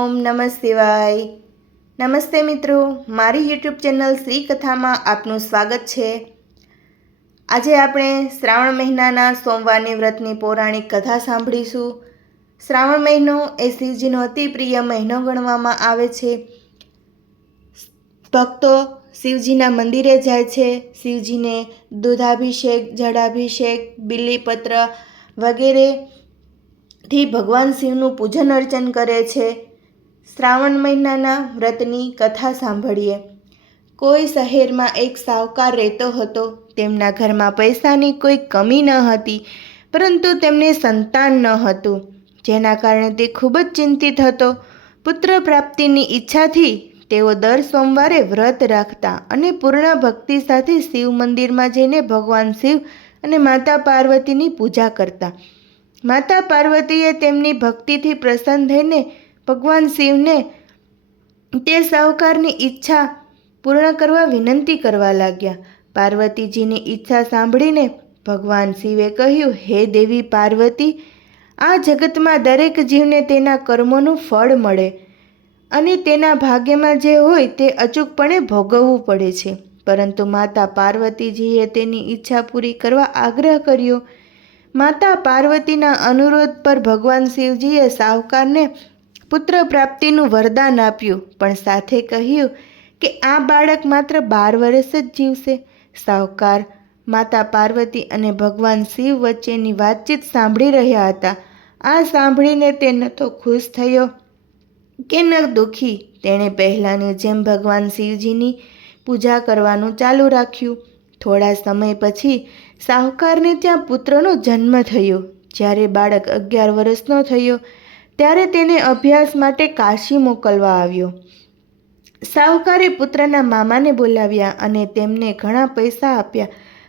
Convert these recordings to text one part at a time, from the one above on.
ઓમ નમઃ શિવાય. નમસ્તે મિત્રો, મારી યુટ્યુબ ચેનલ શ્રી કથામાં આપનું સ્વાગત છે. આજે આપણે શ્રાવણ મહિનાના સોમવારની વ્રતની પૌરાણિક કથા સાંભળીશું. શ્રાવણ મહિનો એ શિવજીનો અતિ પ્રિય મહિનો ગણવામાં આવે છે. ભક્તો શિવજીના મંદિરે જાય છે. શિવજીને દૂધાભિષેક, જળાભિષેક, બિલીપત્ર વગેરેથી ભગવાન શિવનું પૂજન અર્ચન કરે છે. શ્રાવણ મહિનાના વ્રતની કથા સાંભળીએ. કોઈ શહેરમાં એક સાવકાર રહેતો હતો. તેમના ઘરમાં પૈસાની કોઈ કમી ન હતી, પરંતુ તેમને સંતાન ન હતું, જેના કારણે તે ખૂબ જ ચિંતિત હતો. પુત્ર પ્રાપ્તિની ઈચ્છાથી તેઓ દર સોમવારે વ્રત રાખતા અને પૂર્ણ ભક્તિ સાથે શિવ મંદિરમાં જઈને ભગવાન શિવ અને માતા પાર્વતીની પૂજા કરતા. માતા પાર્વતીએ તેમની ભક્તિથી પ્રસન્ન થઈને ભગવાન શિવને તે સાહુકારની ઈચ્છા પૂર્ણ કરવા વિનંતી કરવા લાગ્યા. પાર્વતીજીની ઈચ્છા સાંભળીને ભગવાન શિવે કહ્યું, હે દેવી પાર્વતી, આ જગતમાં દરેક જીવને તેના કર્મોનું ફળ મળે અને તેના ભાગ્યમાં જે હોય તે અચૂકપણે ભોગવવું પડે છે. પરંતુ માતા પાર્વતીજીએ તેની ઈચ્છા પૂરી કરવા આગ્રહ કર્યો. માતા પાર્વતીના અનુરોધ પર ભગવાન શિવજીએ સાહુકારને પુત્ર પ્રાપ્તિનું વરદાન આપ્યું, પણ સાથે કહ્યું કે આ બાળક માત્ર બાર વર્ષ જ જીવશે. સાવકાર, માતા પાર્વતી અને ભગવાન શિવ વચ્ચેની વાતચીત સાંભળી રહ્યા હતા. આ સાંભળીને તે ન તો ખુશ થયો કે ન દુઃખી. તેણે પહેલાંની જેમ ભગવાન શિવજીની પૂજા કરવાનું ચાલુ રાખ્યું. થોડા સમય પછી સાહુકારને ત્યાં પુત્રનો જન્મ થયો. જ્યારે બાળક અગિયાર વર્ષનો થયો ત્યારે તેને અભ્યાસ માટે કાશી મોકલવા આવ્યો. સાહુકારે પુત્રના મામાને બોલાવ્યા અને તેમને ઘણા પૈસા આપ્યા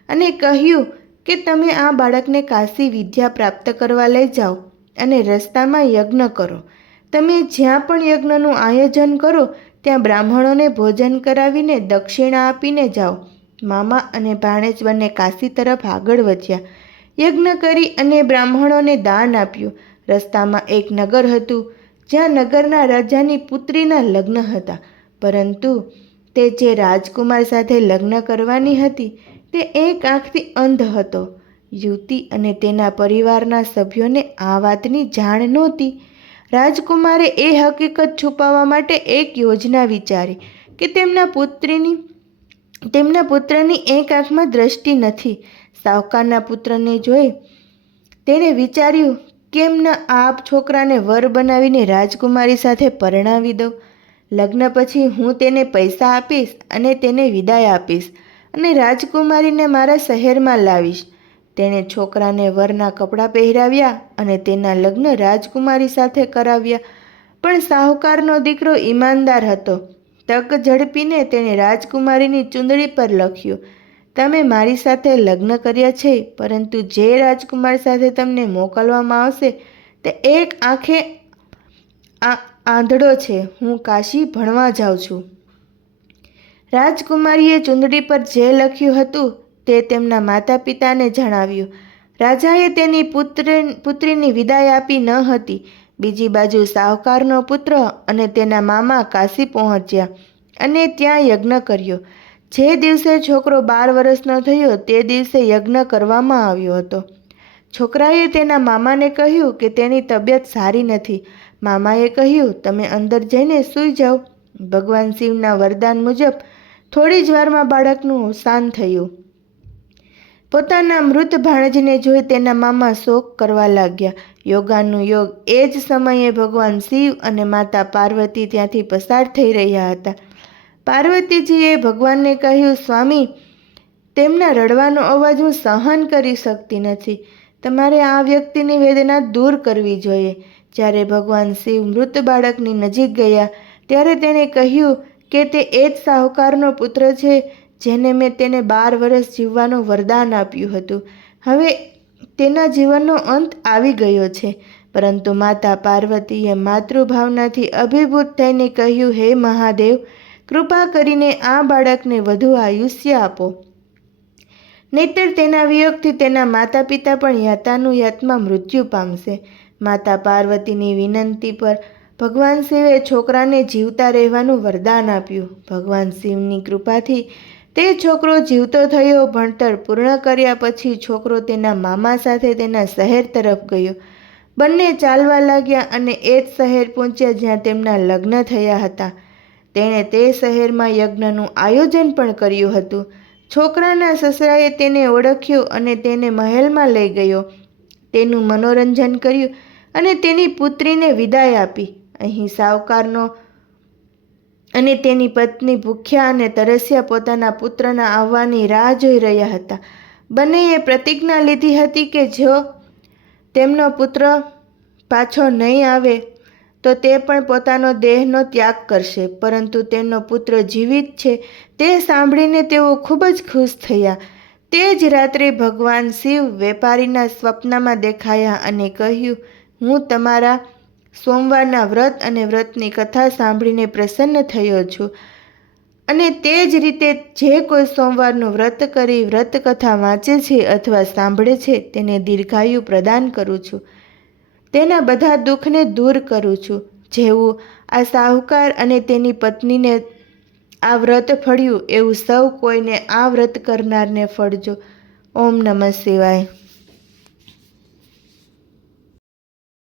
અને કહ્યું કે તમે આ બાળકને કાશી વિદ્યા પ્રાપ્ત કરવા લઈ જાઓ અને રસ્તામાં યજ્ઞ કરો. તમે જ્યાં પણ યજ્ઞનું આયોજન કરો, ત્યાં બ્રાહ્મણોને ભોજન કરાવીને દક્ષિણા આપીને જાઓ. મામા અને ભાણેજ બંને કાશી તરફ આગળ વધ્યા. યજ્ઞ કરી અને બ્રાહ્મણોને દાન આપ્યું. રસ્તામાં એક નગર હતું, જ્યાં નગરના રાજાની પુત્રીના લગ્ન હતા. પરંતુ તે જે રાજકુમાર સાથે લગ્ન કરવાની હતી, તે એક આંખથી અંધ હતો. યુવતી અને તેના પરિવારના સભ્યોને આ વાતની જાણ નહોતી. રાજકુમારે એ હકીકત છુપાવવા માટે એક યોજના વિચારી કે તેમના પુત્રીની, તેમના પુત્રની એક આંખમાં દ્રષ્ટિ નથી. સાવકારના પુત્રને જોઈ તેણે વિચાર્યું કેમ ન આપ છોકરાને વર બનાવીને રાજકુમારી સાથે પરણાવી દઉં? લગ્ન પછી હું તેને પૈસા આપીશ અને તેને વિદાય આપીશ અને રાજકુમારીને મારા શહેરમાં લાવીશ. તેણે છોકરાને વરના કપડાં પહેરાવ્યા અને તેના લગ્ન રાજકુમારી સાથે કરાવ્યા. પણ સાહુકારનો દીકરો ઈમાનદાર હતો. તક ઝડપીને તેણે રાજકુમારીની ચૂંદડી પર લખ્યું તમે મારી સાથે લગ્ન કર્યા છે, પરંતુ જે રાજકુમાર સાથે તમને મોકલવામાં આવશે, તે એક આંખે આંધળો છે. હું કાશી ભણવા જાઉં છું. રાજકુમારીએ ચૂંદડી પર જે લખ્યું હતું, તે તેમના માતા પિતાને જણાવ્યું. રાજાએ તેની પુત્ર, પુત્રીની વિદાય આપી ન હતી. બીજી બાજુ સાહુકારનો પુત્ર અને તેના મામા કાશી પહોંચ્યા અને ત્યાં યજ્ઞ કર્યો. જે દિવસે છોકરો બાર વર્ષનો થયો તે દિવસે યજ્ઞ કરવામાં આવ્યો હતો. છોકરાએ તેના મામાને કહ્યું કે તેની તબિયત સારી નથી. મામાએ કહ્યું, તમે અંદર જઈને સૂઈ જાઓ. ભગવાન શિવના વરદાન મુજબ થોડી જ વારમાં બાળકનું અવસાન થયું. પોતાના મૃત ભાણજને જોઈ તેના મામા શોક કરવા લાગ્યા. યોગાનું યોગ એ જ સમયે ભગવાન શિવ અને માતા પાર્વતી ત્યાંથી પસાર થઈ રહ્યા હતા. પાર્વતીજીએ ભગવાનને કહ્યું, સ્વામી, તેમના રડવાનો અવાજ હું સહન કરી શકતી નથી. તમારે આ વ્યક્તિની વેદના દૂર કરવી જોઈએ. જ્યારે ભગવાન શિવ મૃત બાળકની નજીક ગયા, ત્યારે તેણે કહ્યું કે તે એ જ સાહુકારનો પુત્ર છે જેને મેં તેને બાર વર્ષ જીવવાનું વરદાન આપ્યું હતું. હવે તેના જીવનનો અંત આવી ગયો છે. પરંતુ માતા પાર્વતીએ માતૃભાવનાથી અભિભૂત થઈને કહ્યું, હે મહાદેવ કૃપા કરીને આ બાળકને વધુ આયુષ્ય આપો. નહીતર તેના વિયોગથી તેના માતા પિતા પણ યાતાનું યાતમાં મૃત્યુ પામશે. માતા પાર્વતીની વિનંતી પર ભગવાન શિવે છોકરાને જીવતા રહેવાનું વરદાન આપ્યું. ભગવાન શિવની કૃપાથી તે છોકરો જીવતો થયો, ભણતર પૂર્ણ કર્યા પછી છોકરો તેના મામા સાથે તેના શહેર તરફ ગયો. બંને ચાલવા લાગ્યા અને એ જ શહેર પહોંચ્યા જ્યાં તેમના લગ્ન થયા હતા. તેણે તે શહેરમાં યજ્ઞનું આયોજન પણ કર્યું હતું. છોકરાના સસરાએ તેને ઓળખ્યો અને તેને મહેલમાં લઈ ગયો. તેનું મનોરંજન કર્યું અને તેની પુત્રીને વિદાય આપી. અહીં સાવકારનો અને તેની પત્ની ભૂખ્યા અને તરસ્યા પોતાના પુત્રના આવવાની રાહ જોઈ રહ્યા હતા. બંનેએ પ્રતિજ્ઞા લીધી હતી કે જો તેમનો પુત્ર પાછો નહીં આવે તો તે પણ પોતાનો દેહનો ત્યાગ કરશે, પરંતુ તેમનો પુત્ર જીવિત છે. તે સાંભળીને તેઓ ખૂબ જ ખુશ થયા. તે જ રાત્રે ભગવાન શિવ વેપારીના સ્વપ્નમાં દેખાયા અને કહ્યું, હું તમારા સોમવારના વ્રત અને વ્રતની કથા સાંભળીને પ્રસન્ન થયો છું. અને તે જ રીતે જે કોઈ સોમવારનું વ્રત કરી વ્રત કથા વાંચે છે અથવા સાંભળે છે, તેને દીર્ઘાયુ પ્રદાન કરું છું. તેના બધા દુઃખને દૂર કરું છું. જેવું આ સાહુકાર અને તેની પત્નીને આ વ્રત ફળ્યું, એવું સૌ કોઈને આ વ્રત કરનારને ફળજો. ઓમ નમઃ શિવાય.